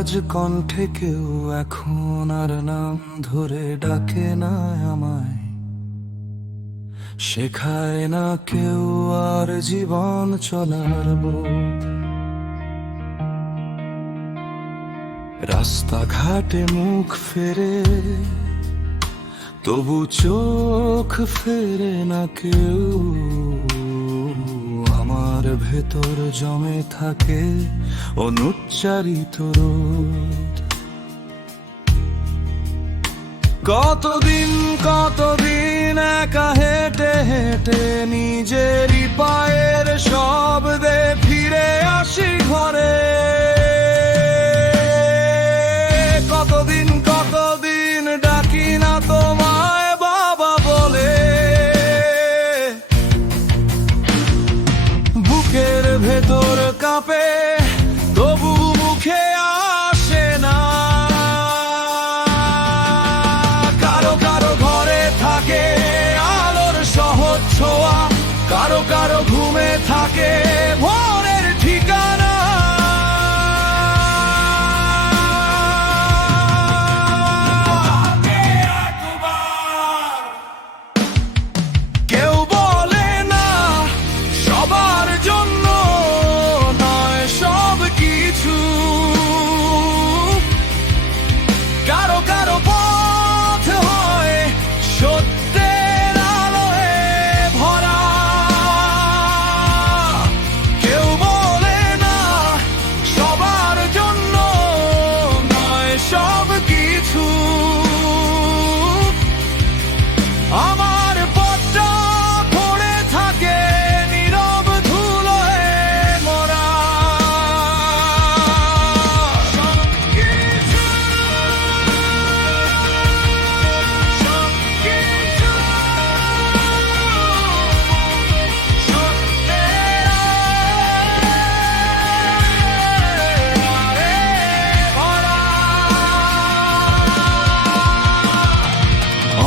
আজ কণ্ঠে কেউ এখন আর নাম ধরে ডাকে না আমায়, শেখায় না কেউ আর জীবন চলার বোধ। রাস্তাঘাটে মুখ ফেরে তবু চোখ ফেরে না কেউ, আমার ভেতর জমে থাকে অনুচ্চারিত রোদ। কতদিন একা হেঁটে হেঁটে নিজেরই পায়ের শব্দে ফিরে আসি ঘরে। কতদিন ডাকি না তোমায় বাবা বলে, বুকের ভেতর কাঁপে তবু মুখে আসে না। কারো ঘরে থাকে আলোর সহজ ছোঁয়া, কারো ঘুমে থাকে ভোরের ঠিকানা। কেউ বলে না সবার জন্য নয় সব কিছু, কারো পথ হয় সত্যের আলোয় ভরা। কেউ বলে না সবার জন্য নয় সব কিছু, আমার পথটা পড়ে থাকে নীরব ধুলোয় মোরা।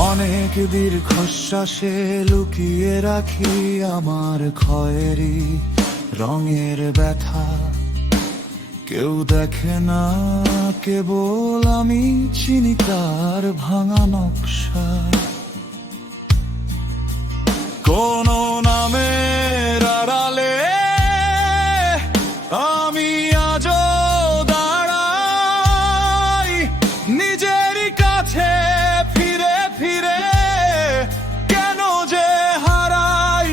অনেক দীর্ঘশ্বাসে লুকিয়ে রাখি আমার খয়েরি রঙের ব্যথা। কেউ দেখে না কেবল আমি চিনি তার ভাঙা নকশা। কোন নামের আড়ালে আমি আজও দাঁড়াই, নিজেরই কাছে ফিরে ফিরে কেন যে হারাই।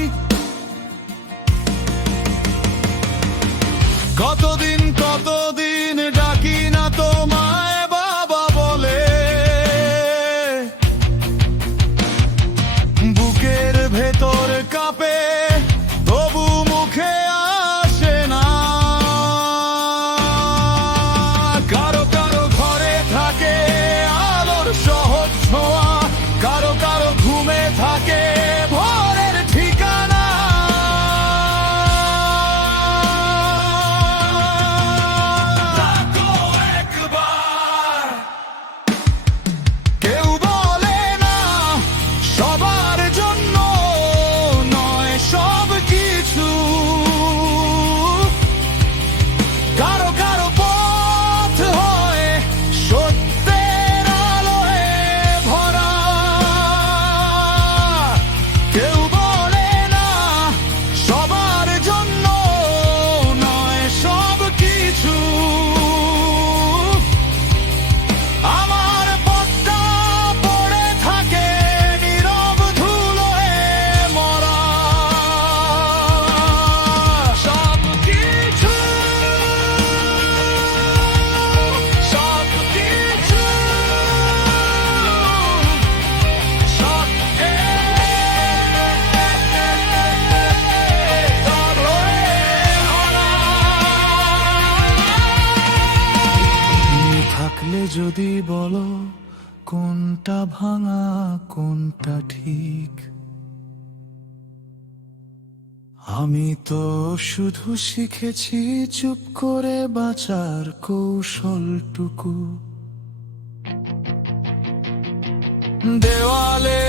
কতদিন ডাকি না তোমায় বাবা বলে, বুকের ভেতর কাঁপে তবু মুখে আসে না। কারো ঘরে থাকে আলোর সহজ ছোঁয়া, কারো ঘুমে থাকে ভোরের ঠিকানা। কেউ বলে না সবার জন্য নয় সব কিছু, কারো পথ হয় সত্যের আলোয় ভরা। কেউ বলে না সবার জন্য নয় সব কিছু, আমার পথটা পড়ে থাকে নীরব ধুলোয় মরা। সব কিছু থাকলে যদি বলো কোনটা ভাঙা কোনটা ঠিক, আমি তো শুধু শিখেছি চুপ করে বাঁচার কৌশলটুকু। দেওয়ালে